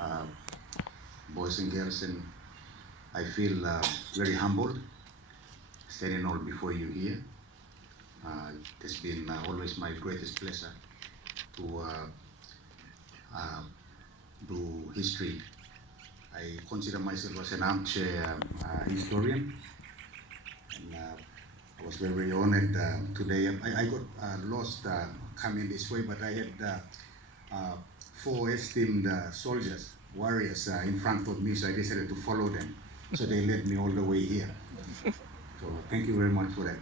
uh, boys and girls, and I feel very humbled standing all before you here. It has been always my greatest pleasure to uh, do history. I consider myself as an armchair historian, and I was very honored today. I got lost coming this way, but I had four esteemed soldiers, warriors in front of me, so I decided to follow them. So they led me all the way here. So thank you very much for that.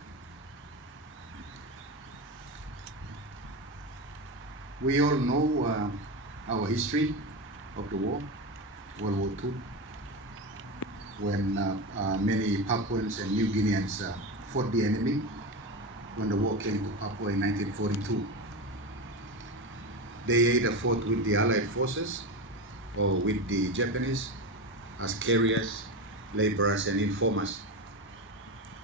We all know our history of the war, World War II, when many Papuans and New Guineans fought the enemy when the war came to Papua in 1942. They either fought with the Allied forces or with the Japanese as carriers, laborers, and informers.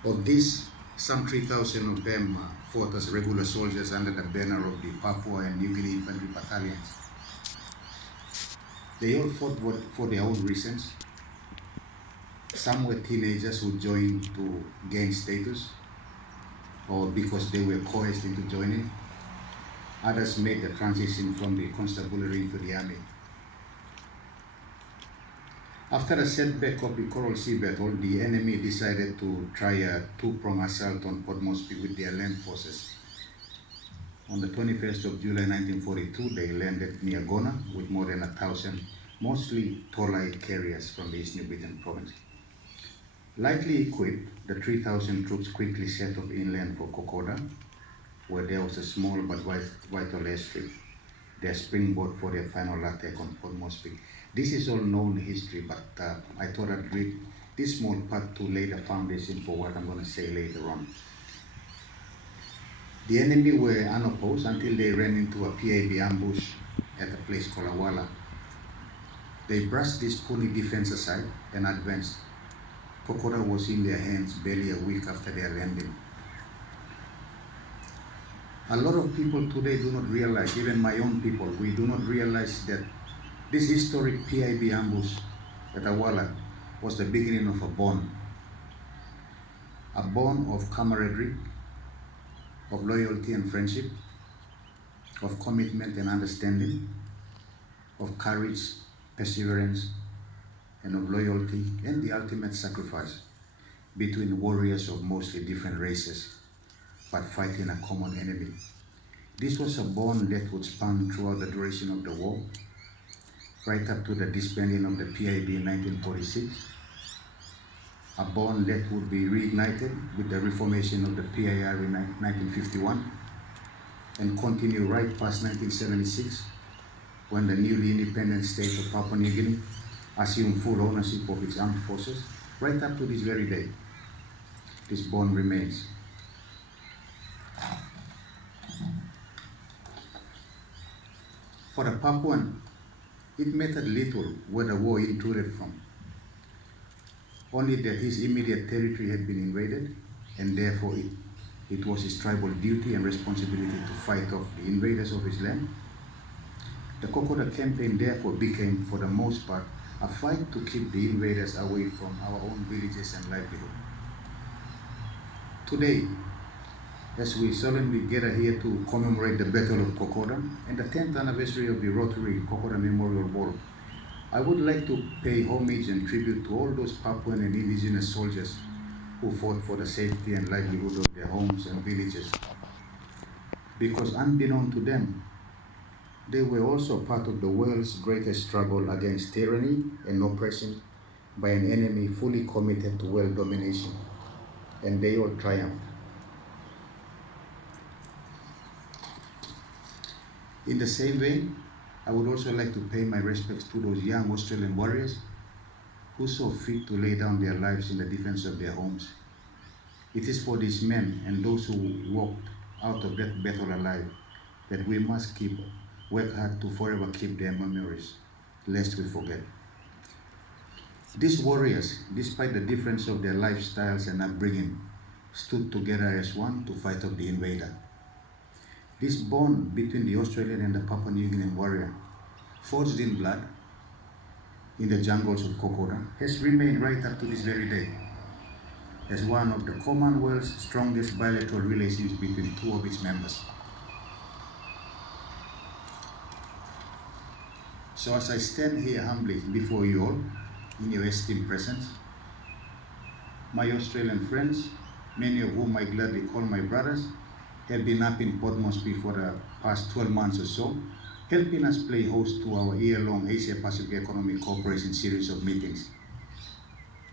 Of these, some 3,000 of them fought as regular soldiers under the banner of the Papua and New Guinea infantry battalions. They all fought for their own reasons. Some were teenagers who joined to gain status or because they were coerced into joining. Others made the transition from the constabulary into the army. After a setback of the Coral Sea battle, the enemy decided to try a two-pronged assault on Port Moresby with their land forces. On the 21st of July 1942, they landed near Gona with more than 1,000, mostly Tolai carriers from the East New Britain province. Lightly equipped, the 3,000 troops quickly set off inland for Kokoda, where there was a small but vital airstrip, their springboard for their final attack on Port Moresby. This is all known history, but I thought I'd read this small part to lay the foundation for what I'm going to say later on. The enemy were unopposed until they ran into a PIB ambush at a place called Awala. They brushed this puny defense aside and advanced. Kokoda was in their hands barely a week after their landing. A lot of people today do not realize, even my own people, we do not realize that this historic PIB ambush at Awala was the beginning of a bond of camaraderie, of loyalty and friendship, of commitment and understanding, of courage, perseverance, and of loyalty and the ultimate sacrifice between warriors of mostly different races, but fighting a common enemy. This was a bond that would span throughout the duration of the war, right up to the disbanding of the PIB in 1946, a bond that would be reignited with the reformation of the PIR in 1951, and continue right past 1976, when the newly independent state of Papua New Guinea assumed full ownership of its armed forces, right up to this very day. This bond remains. For the Papuan, it mattered little where the war intruded from, only that his immediate territory had been invaded, and therefore it was his tribal duty and responsibility to fight off the invaders of his land. The Kokoda campaign therefore became, for the most part, a fight to keep the invaders away from our own villages and livelihood. Today, as we solemnly gather here to commemorate the Battle of Kokoda and the 10th anniversary of the Rotary Kokoda Memorial Ball, I would like to pay homage and tribute to all those Papuan and indigenous soldiers who fought for the safety and livelihood of their homes and villages. Because unbeknown to them, they were also part of the world's greatest struggle against tyranny and oppression by an enemy fully committed to world domination, and they all triumphed. In the same vein, I would also like to pay my respects to those young Australian warriors who saw fit to lay down their lives in the defense of their homes. It is for these men and those who walked out of that battle alive that we must work hard to forever keep their memories, lest we forget. These warriors, despite the difference of their lifestyles and upbringing, stood together as one to fight off the invader. This bond between the Australian and the Papua New Guinean warrior, forged in blood, in the jungles of Kokoda has remained right up to this very day as one of the Commonwealth's strongest bilateral relations between two of its members. So as I stand here humbly before you all in your esteemed presence, my Australian friends, many of whom I gladly call my brothers, have been up in Port Moresby for the past 12 months or so, helping us play host to our year-long Asia-Pacific Economic Cooperation series of meetings.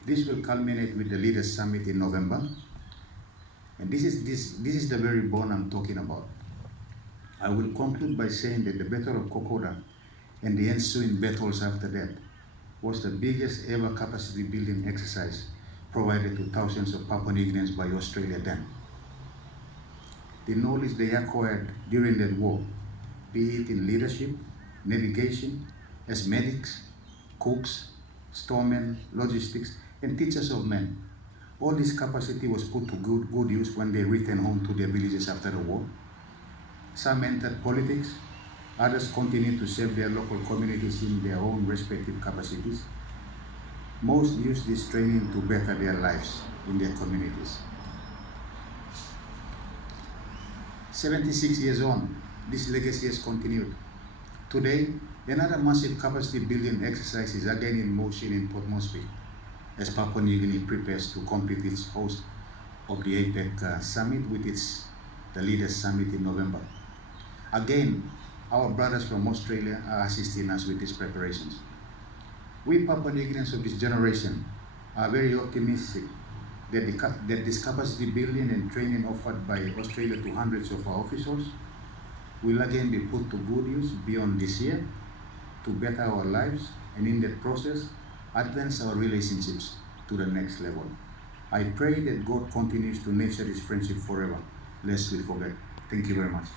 This will culminate with the Leaders' Summit in November, and this is the very bond I'm talking about. I will conclude by saying that the Battle of Kokoda and the ensuing battles after that was the biggest ever capacity building exercise provided to thousands of Papua New Guineans by Australia then. The knowledge they acquired during that war, be it in leadership, navigation, as medics, cooks, storemen, logistics, and teachers of men, all this capacity was put to good use when they returned home to their villages after the war. Some entered politics, others continued to serve their local communities in their own respective capacities. Most used this training to better their lives in their communities. 76 years on, this legacy has continued. Today, another massive capacity building exercise is again in motion in Port Moresby as Papua New Guinea prepares to complete its host of the APEC summit with the Leaders' Summit in November. Again, our brothers from Australia are assisting us with these preparations. We Papua New Guineans of this generation are very optimistic that this capacity building and training offered by Australia to hundreds of our officers will again be put to good use beyond this year to better our lives and in that process advance our relationships to the next level. I pray that God continues to nurture this friendship forever, lest we forget. Thank you very much.